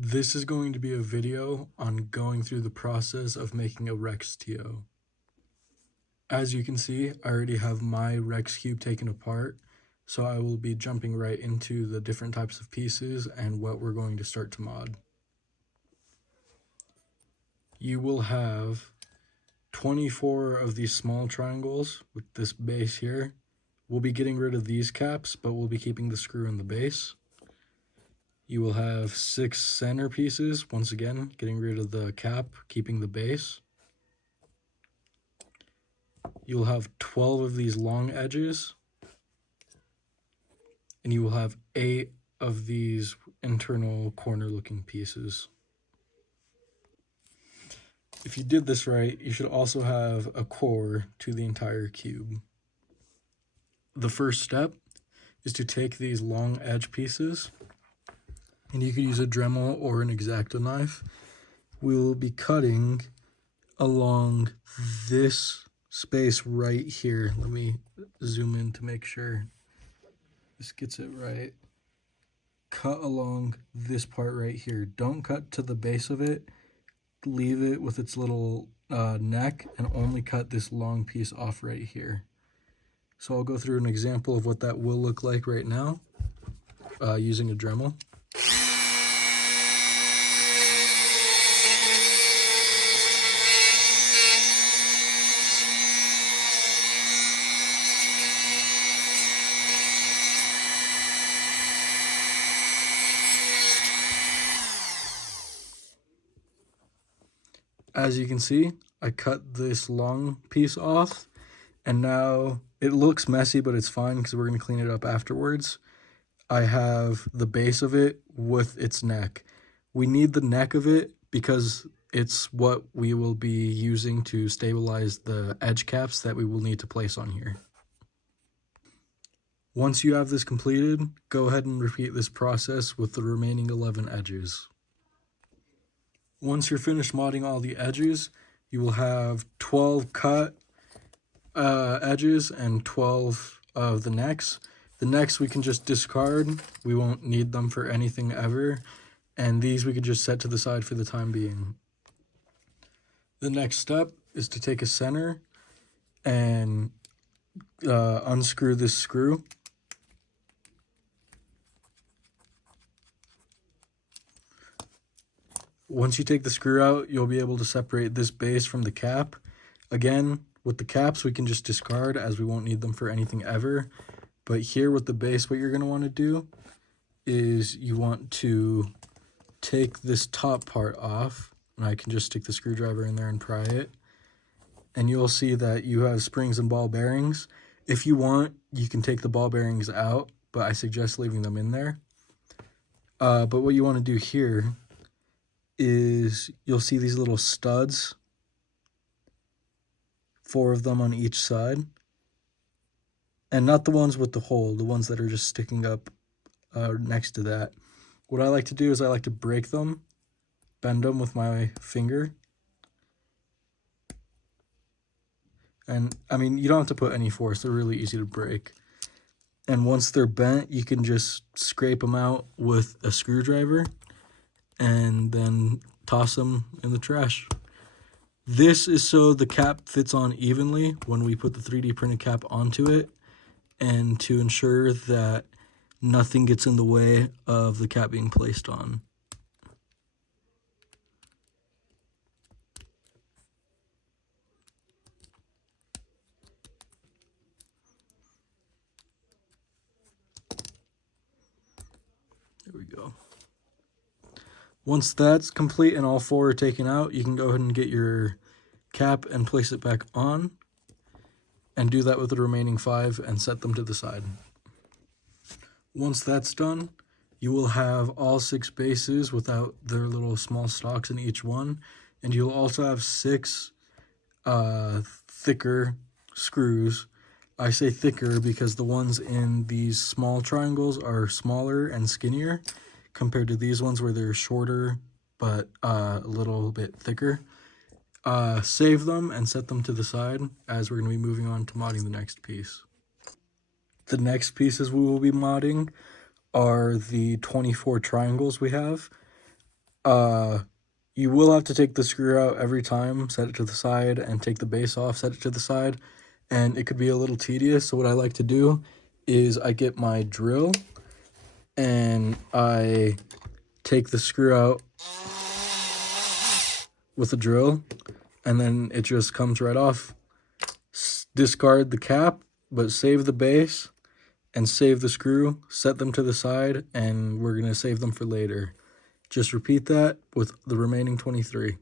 This is going to be a video on going through the process of making a RexTO. As you can see, I already have my Rex cube taken apart, so I will be jumping right into the different types of pieces and what we're going to start to mod. You will have 24 of these small triangles with this base here. We'll be getting rid of these caps, but we'll be keeping the screw in the base. You will have 6 center pieces, once again, getting rid of the cap, keeping the base. You'll have 12 of these long edges, and you will have 8 of these internal corner-looking pieces. If you did this right, you should also have a core to the entire cube. The first step is to take these long edge pieces, and you could use a Dremel or an X-Acto knife. We will be cutting along this space right here. Let me zoom in to make sure this gets it right. Cut along this part right here. Don't cut to the base of it. Leave it with its little neck and only cut this long piece off right here. So I'll go through an example of what that will look like right now using a Dremel. As you can see, I cut this long piece off, and now it looks messy, but it's fine because we're going to clean it up afterwards. I have the base of it with its neck. We need the neck of it because it's what we will be using to stabilize the edge caps that we will need to place on here. Once you have this completed, go ahead and repeat this process with the remaining 11 edges. Once you're finished modding all the edges, you will have 12 cut edges and 12 of the necks. The necks we can just discard. We won't need them for anything ever. And these we could just set to the side for the time being. The next step is to take a center and unscrew this screw. Once you take the screw out, you'll be able to separate this base from the cap. Again, with the caps, we can just discard as we won't need them for anything ever. But here with the base, what you're going to want to do is you want to take this top part off. And I can just stick the screwdriver in there and pry it. And you'll see that you have springs and ball bearings. If you want, you can take the ball bearings out, but I suggest leaving them in there. But what you want to do here is you'll see these little studs, 4 of them on each side, and not the ones with the hole, the ones that are just sticking up next to that. What I like to do is I like to break them, bend them with my finger, and I mean, you don't have to put any force, they're really easy to break. And once they're bent, you can just scrape them out with a screwdriver and then toss them in the trash. This is so the cap fits on evenly when we put the 3D printed cap onto it, and to ensure that nothing gets in the way of the cap being placed on. There we go. Once that's complete and all 4 are taken out, you can go ahead and get your cap and place it back on, and do that with the remaining 5 and set them to the side. Once that's done, you will have all 6 bases without their little small stalks in each one, and you'll also have 6 thicker screws. I say thicker because the ones in these small triangles are smaller and skinnier compared to these ones where they're shorter but a little bit thicker. Save them and set them to the side as we're going to be moving on to modding the next piece. The next pieces we will be modding are the 24 triangles we have. You will have to take the screw out every time, set it to the side, and take the base off, set it to the side, and it could be a little tedious. So what I like to do is I get my drill and I take the screw out with the drill, and then it just comes right off. Discard the cap, but save the base and save the screw, set them to the side, and we're going to save them for later. Just repeat that with the remaining 23.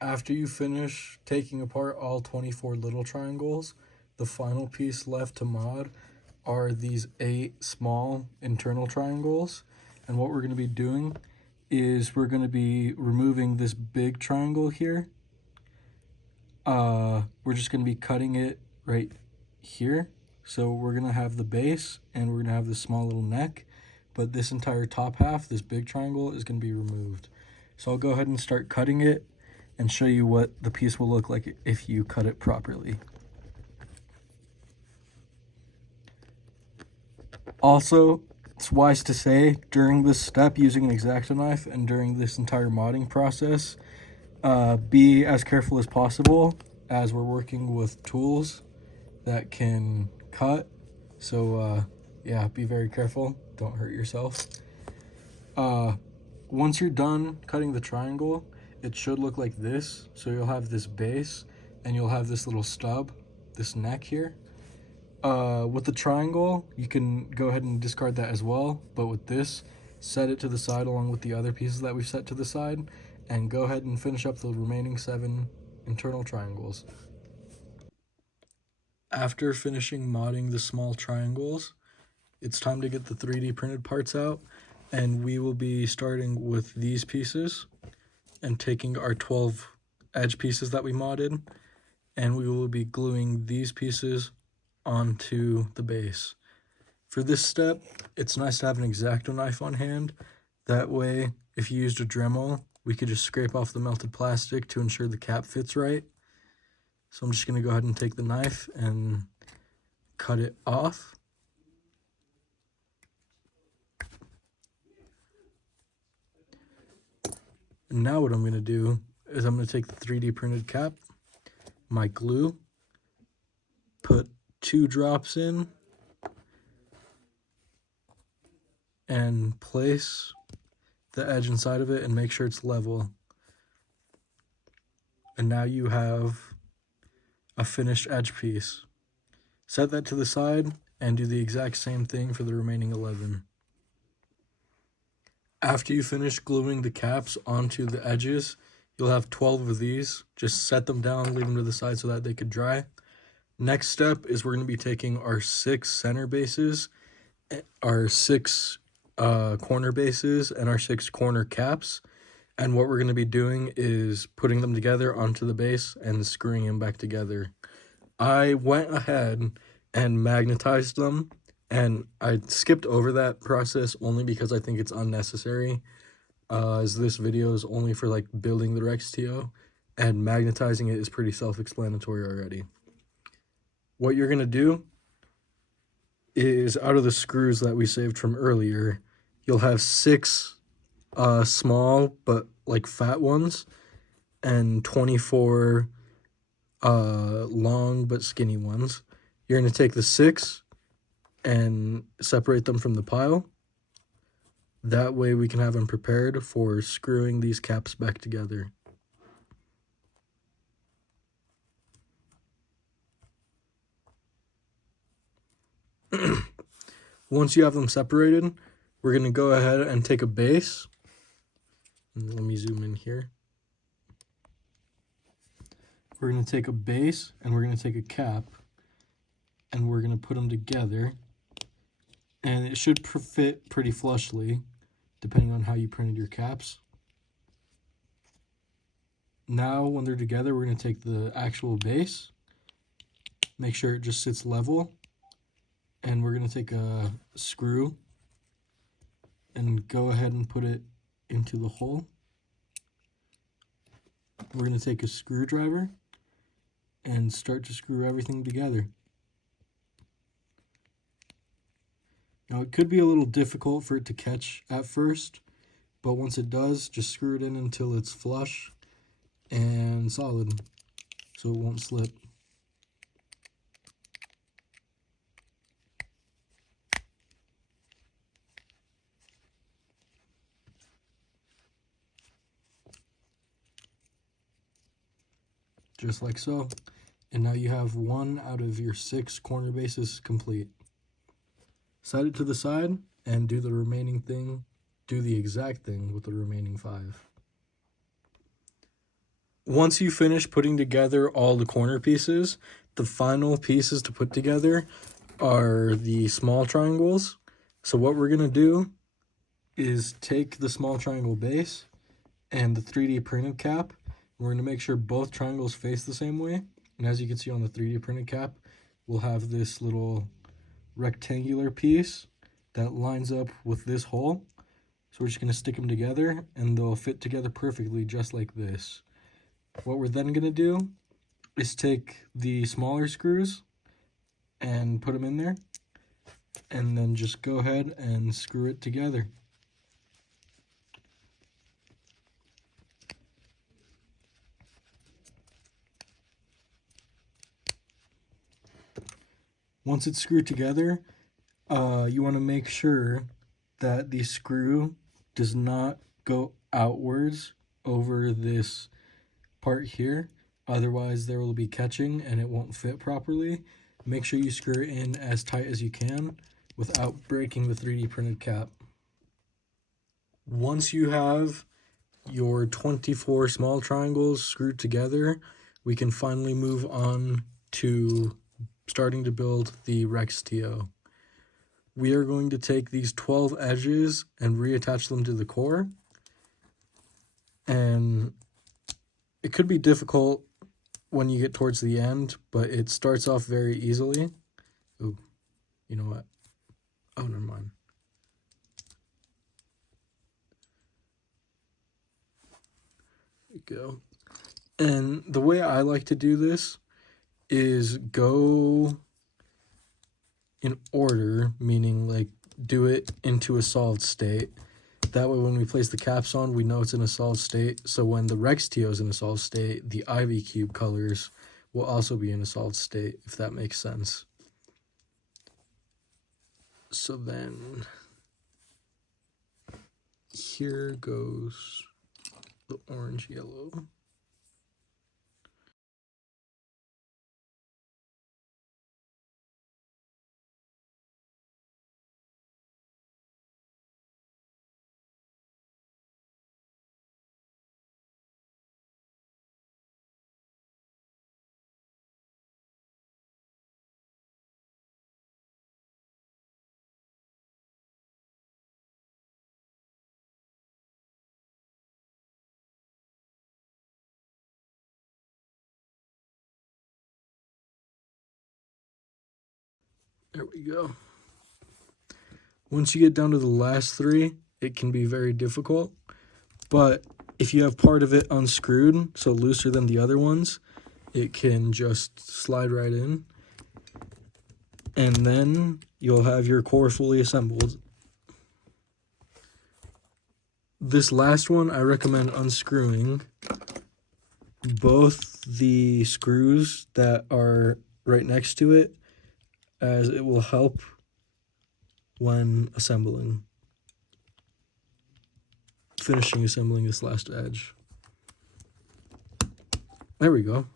After you finish taking apart all 24 little triangles, the final piece left to mod are these 8 small internal triangles. And what we're going to be doing is we're going to be removing this big triangle here. We're just going to be cutting it right here. So we're going to have the base and we're going to have this small little neck, but this entire top half, this big triangle, is going to be removed. So I'll go ahead and start cutting it and show you what the piece will look like if you cut it properly. Also, it's wise to say during this step using an X-Acto knife and during this entire modding process, be as careful as possible as we're working with tools that can cut. So yeah, be very careful, don't hurt yourself. Once you're done cutting the triangle, it should look like this. So you'll have this base and you'll have this little stub, this neck here. With the triangle, you can go ahead and discard that as well, but with this, set it to the side along with the other pieces that we've set to the side, and go ahead and finish up the remaining 7 internal triangles. After finishing modding the small triangles, it's time to get the 3D printed parts out, and we will be starting with these pieces and taking our 12 edge pieces that we modded, and we will be gluing these pieces onto the base. For this step, it's nice to have an X-Acto knife on hand. That way, if you used a Dremel, we could just scrape off the melted plastic to ensure the cap fits right. So I'm just going to go ahead and take the knife and cut it off. And now what I'm going to do is I'm going to take the 3D printed cap, my glue, put 2 drops in, and place the edge inside of it and make sure it's level. And now you have a finished edge piece. Set that to the side and do the exact same thing for the remaining 11. After you finish gluing the caps onto the edges, you'll have 12 of these. Just set them down, leave them to the side so that they could dry. Next step is we're going to be taking our 6 center bases, our 6 corner bases, and our 6 corner caps. And what we're going to be doing is putting them together onto the base and screwing them back together. I went ahead and magnetized them, and I skipped over that process only because I think it's unnecessary, as this video is only for like building the RexTO, and magnetizing it is pretty self-explanatory already. What you're going to do is, out of the screws that we saved from earlier, you'll have 6 small but like fat ones and 24 long but skinny ones. You're going to take the 6 and separate them from the pile. That way we can have them prepared for screwing these caps back together. Once you have them separated, we're going to go ahead and take a base. Let me zoom in here. We're going to take a base and we're going to take a cap and we're going to put them together. And it should fit pretty flushly, depending on how you printed your caps. Now, when they're together, we're going to take the actual base, make sure it just sits level, and we're going to take a screw and go ahead and put it into the hole. We're going to take a screwdriver and start to screw everything together. Now, it could be a little difficult for it to catch at first, but once it does, just screw it in until it's flush and solid so it won't slip. Just like so. And now you have 1 out of your 6 corner bases complete. Set it to the side and do the remaining thing. Do the exact thing with the remaining 5. Once you finish putting together all the corner pieces, the final pieces to put together are the small triangles. So what we're going to do is take the small triangle base and the 3D printed cap. We're going to make sure both triangles face the same way. And as you can see on the 3D printed cap, we'll have this little rectangular piece that lines up with this hole. So we're just going to stick them together and they'll fit together perfectly just like this. What we're then going to do is take the smaller screws and put them in there and then just go ahead and screw it together. Once it's screwed together, you want to make sure that the screw does not go outwards over this part here. Otherwise, there will be catching and it won't fit properly. Make sure you screw it in as tight as you can without breaking the 3D printed cap. Once you have your 24 small triangles screwed together, we can finally move on to starting to build the RexTO. We are going to take these 12 edges and reattach them to the core. And it could be difficult when you get towards the end, but it starts off very easily. Oh, you know what? Oh, never mind. There you go. And the way I like to do this is go in order, meaning like do it into a solid state. That way when we place the caps on, we know it's in a solid state. So when the RexTO is in a solid state, the Ivy Cube colors will also be in a solid state, if that makes sense. So then here goes the orange yellow. There we go. Once you get down to the last 3, it can be very difficult. But if you have part of it unscrewed, so looser than the other ones, it can just slide right in. And then you'll have your core fully assembled. This last one, I recommend unscrewing both the screws that are right next to it, as it will help when finishing assembling this last edge. There we go.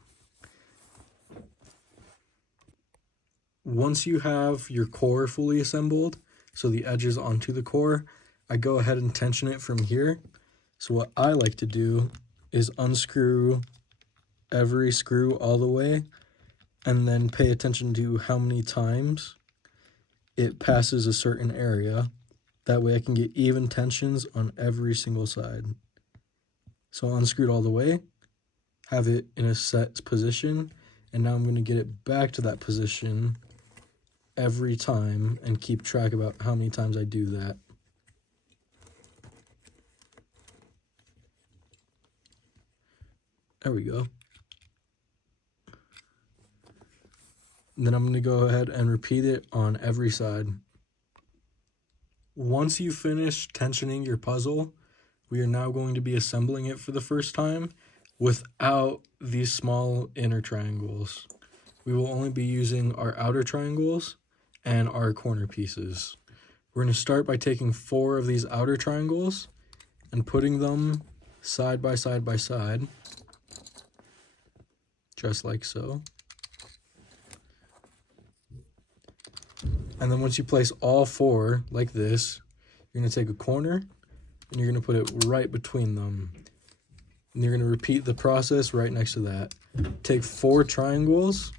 Once you have your core fully assembled, so the edges onto the core, I go ahead and tension it from here. So what I like to do is unscrew every screw all the way and then pay attention to how many times it passes a certain area. That way I can get even tensions on every single side. So I'll unscrew it all the way, have it in a set position, and now I'm going to get it back to that position every time and keep track about how many times I do that. There we go. And then I'm going to go ahead and repeat it on every side. Once you finish tensioning your puzzle, we are now going to be assembling it for the first time without these small inner triangles. We will only be using our outer triangles and our corner pieces. We're going to start by taking 4 of these outer triangles and putting them side by side by side, just like so. And then once you place all 4 like this, you're going to take a corner and you're going to put it right between them. And you're going to repeat the process right next to that. Take 4 triangles,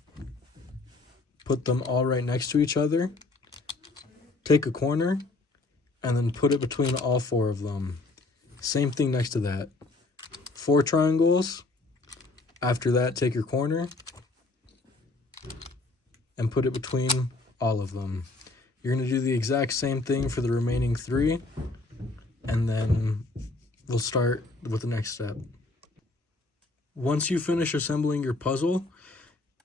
put them all right next to each other, take a corner, and then put it between all 4 of them. Same thing next to that. 4 triangles. After that, take your corner and put it between all of them. You're going to do the exact same thing for the remaining 3, and then we'll start with the next step. Once you finish assembling your puzzle,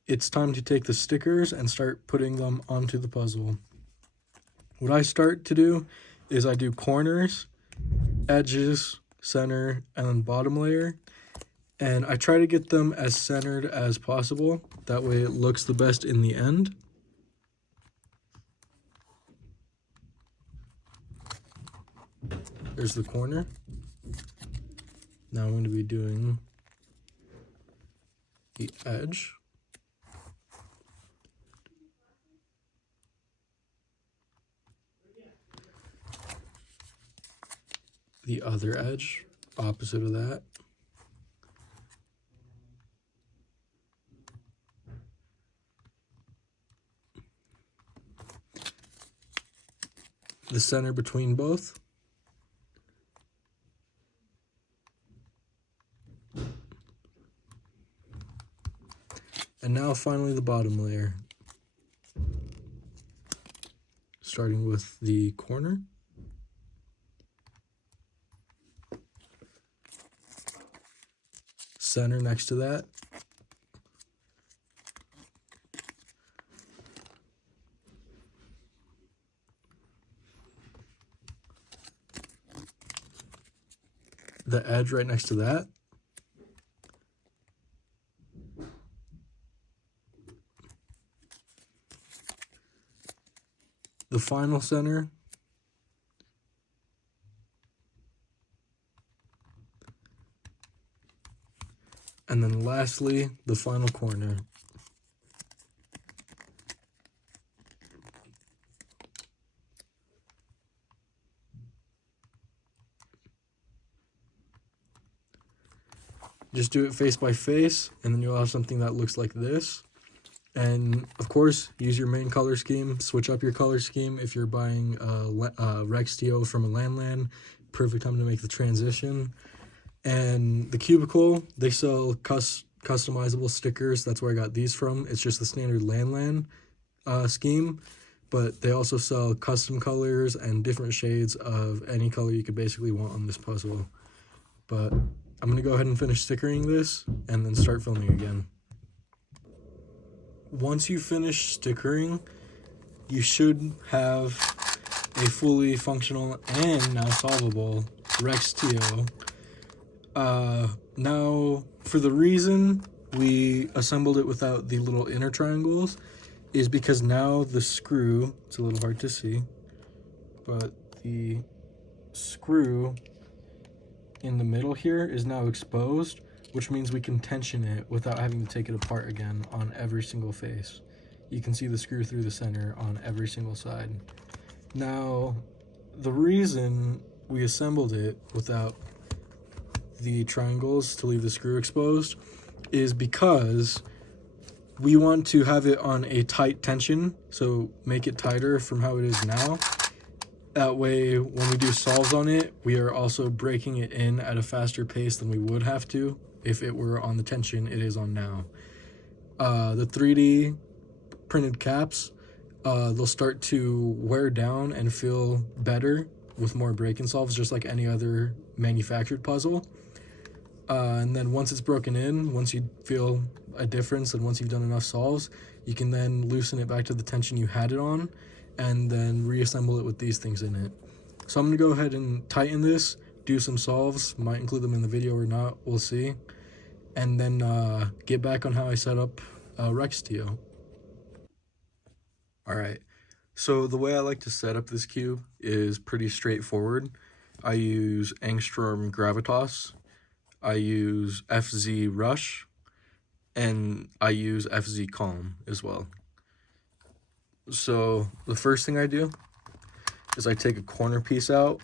it's time to take the stickers and start putting them onto the puzzle. What I start to do is I do corners, edges, center, and then bottom layer. And I try to get them as centered as possible. That way it looks the best in the end. There's the corner. Now I'm going to be doing the edge. The other edge, opposite of that. The center between both. And now finally the bottom layer. Starting with the corner. Center next to that. The edge right next to that. The final center. And then lastly, the final corner. Just do it face by face, and then you'll have something that looks like this. And of course, use your main color scheme. Switch up your color scheme if you're buying RexTO from a LandLand. Perfect time to make the transition. And the Cubicle, they sell customizable stickers. That's where I got these from. It's just the standard LandLand scheme. But they also sell custom colors and different shades of any color you could basically want on this puzzle. But I'm going to go ahead and finish stickering this and then start filming again. Once you finish stickering, you should have a fully functional and now solvable RexTO. Now, for the reason we assembled it without the little inner triangles is because now the screw, it's a little hard to see, but the screw in the middle here is now exposed, which means we can tension it without having to take it apart again on every single face. You can see the screw through the center on every single side. Now, the reason we assembled it without the triangles to leave the screw exposed is because we want to have it on a tight tension, so make it tighter from how it is now. That way, when we do solves on it, we are also breaking it in at a faster pace than we would have to if it were on the tension it is on now. The 3D printed caps, they'll start to wear down and feel better with more break-in solves, just like any other manufactured puzzle. And then once it's broken in, once you feel a difference and once you've done enough solves, you can then loosen it back to the tension you had it on and then reassemble it with these things in it. So I'm going to go ahead and tighten this do some solves, might include them in the video or not, we'll see, and then get back on how I set up RexTO. Alright, so the way I like to set up this cube is pretty straightforward. I use Angstrom Gravitas, I use FZ Rush, and I use FZ Calm as well. So the first thing I do is I take a corner piece out.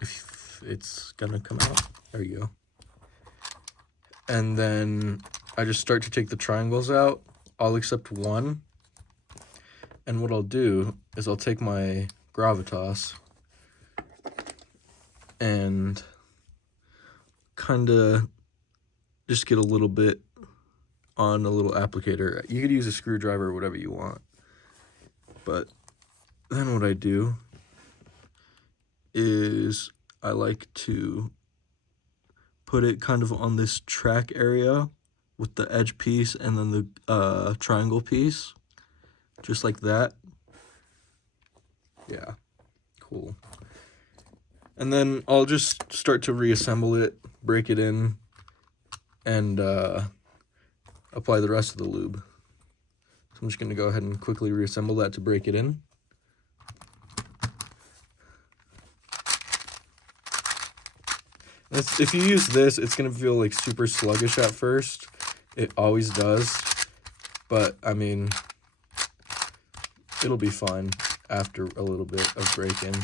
If it's gonna come out, there you go. And then I just start to take the triangles out, all except one. And what I'll do is I'll take my Gravitas and kind of just get a little bit on a little applicator. You could use a screwdriver or whatever you want. But then what I do is I like to put it kind of on this track area with the edge piece and then the triangle piece. Just like that. Yeah, cool. And then I'll just start to reassemble it, break it in, and apply the rest of the lube. So I'm just going to go ahead and quickly reassemble that to break it in. If you use this, it's going to feel like super sluggish at first. It always does. But, I mean, it'll be fine after a little bit of break-in.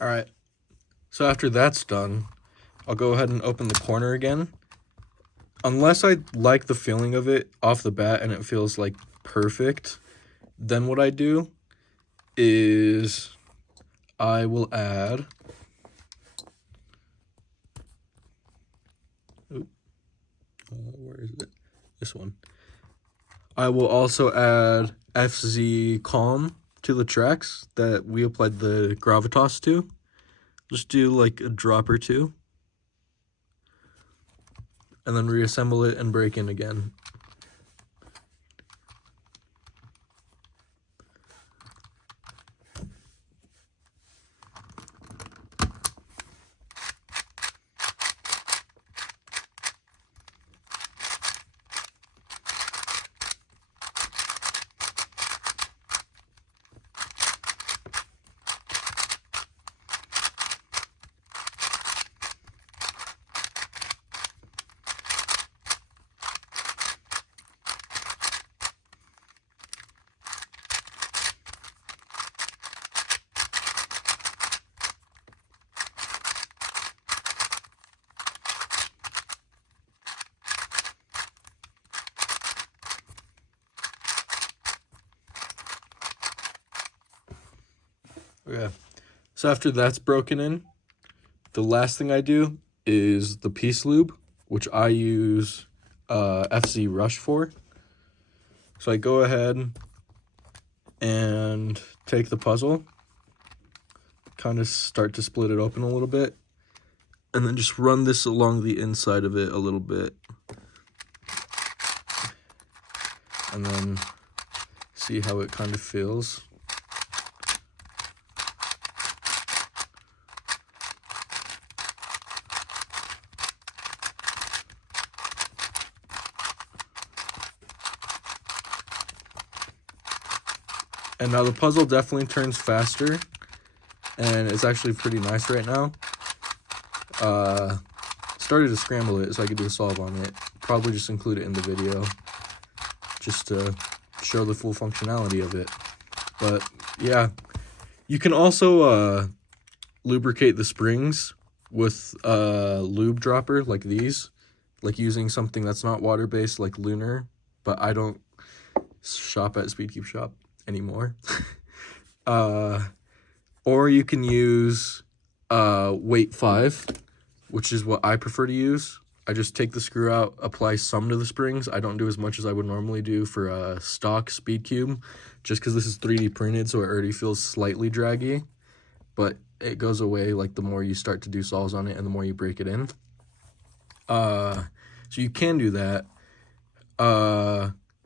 Alright, so after that's done, I'll go ahead and open the corner again. Unless I like the feeling of it off the bat and it feels like perfect, then what I do is I will add where is it? This one. I will also add FZ Calm to the tracks that we applied the Gravitas to. Just do like a drop or two. And then reassemble it and break in again. Okay, so after that's broken in, the last thing I do is the piece lube, which I use FZ Rush for. So I go ahead and take the puzzle, kind of start to split it open a little bit, and then just run this along the inside of it a little bit. And then see how it kind of feels. And now the puzzle definitely turns faster, and it's actually pretty nice right now. Started to scramble it so I could do a solve on it. Probably just include it in the video, just to show the full functionality of it. But yeah, you can also lubricate the springs with a lube dropper like these, like using something that's not water-based like Lunar, but I don't shop at Speed Cube Shop anymore. Or you can use weight 5, which is what I prefer to use. I just take the screw out, apply some to the springs. I don't do as much as I would normally do for a stock speed cube, just because this is 3D printed, so it already feels slightly draggy. But it goes away like the more you start to do solves on it and the more you break it in. So you can do that.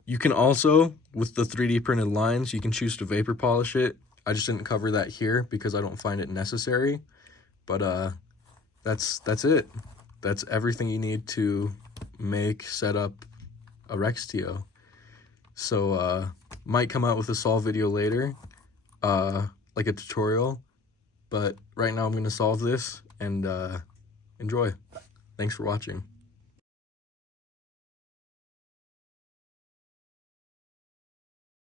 You can also, with the 3D printed lines, you can choose to vapor polish it. I just didn't cover that here because I don't find it necessary. But that's it. That's everything you need to set up a RexTO. So might come out with a solve video later, like a tutorial. But right now I'm going to solve this and enjoy. Thanks for watching.